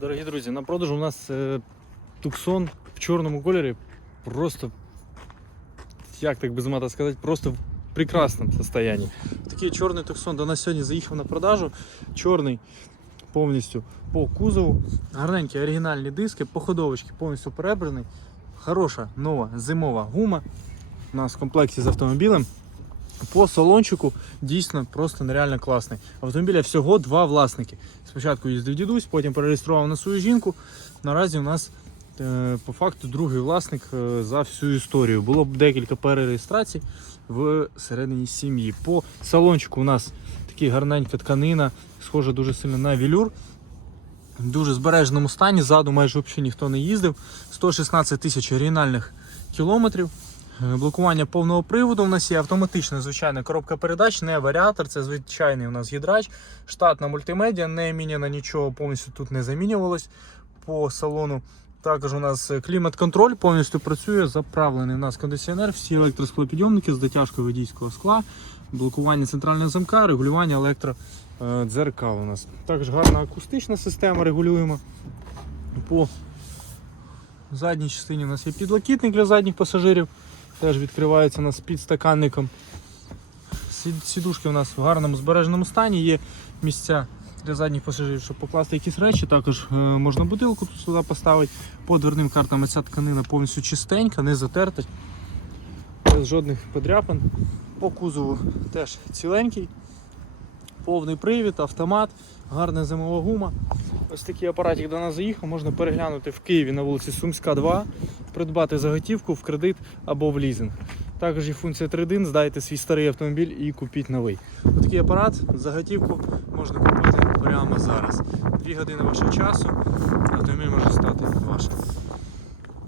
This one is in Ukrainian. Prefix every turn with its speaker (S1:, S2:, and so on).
S1: Дорогі друзі, на продажу у нас е, туксон в чорному кольорі. Просто, як так без мата сказати, просто в прекрасному состоянии. Такий чорний туксон до нас сьогодні заїхав на продажу. Чорний повністю по кузову. Гарненькі оригінальні диски, походовочки повністю перебраний. Хороша нова зимова гума. У нас в комплекті з автомобілем. По салончику дійсно просто нереально класний. Автомобіля всього два власники. Спочатку їздив дідусь, потім перереєстрував на свою жінку. Наразі у нас е, по факту другий власник е, за всю історію. Було б декілька перереєстрацій в середині сім'ї. По салончику у нас така гарненька тканина, схожа дуже сильно на велюр. В дуже збереженому стані, ззаду майже взагалі ніхто не їздив. 116 тисяч оригінальних кілометрів. Е, Блокування повного приводу у нас є автоматична звичайна коробка передач, не варіатор, це звичайний у нас гідрач, штатна мультимедіа, не міняно нічого повністю тут не замінювалось по салону. Також у нас клімат-контроль повністю працює, заправлений у нас кондиціонер, всі електросклопідйомники з дотяжкою водійського скла, блокування центрального замка, регулювання електродзеркал у нас. Також гарна акустична система регулюємо. По задній частині у нас є підлокітник для задніх пасажирів. Теж відкривається у нас підстаканником. Сідушки у нас в гарному збереженому стані. Є місця для задніх пасажирів, щоб покласти якісь речі. Також е, можна бутилку тут сюди поставити. По дверним картам ця тканина повністю чистенька, не затерта, без жодних подряпин. По кузову теж ціленький. Повний привід, автомат, гарна зимова гума. Ось такий апаратик до нас заїхав, можна переглянути в Києві на вулиці Сумська, 2, придбати заготівку в кредит або в лізинг. Також є функція трейдин, здайте свій старий автомобіль і купіть новий. Отакий такий апарат, заготівку можна купити прямо зараз. Дві години вашого часу, автомобіль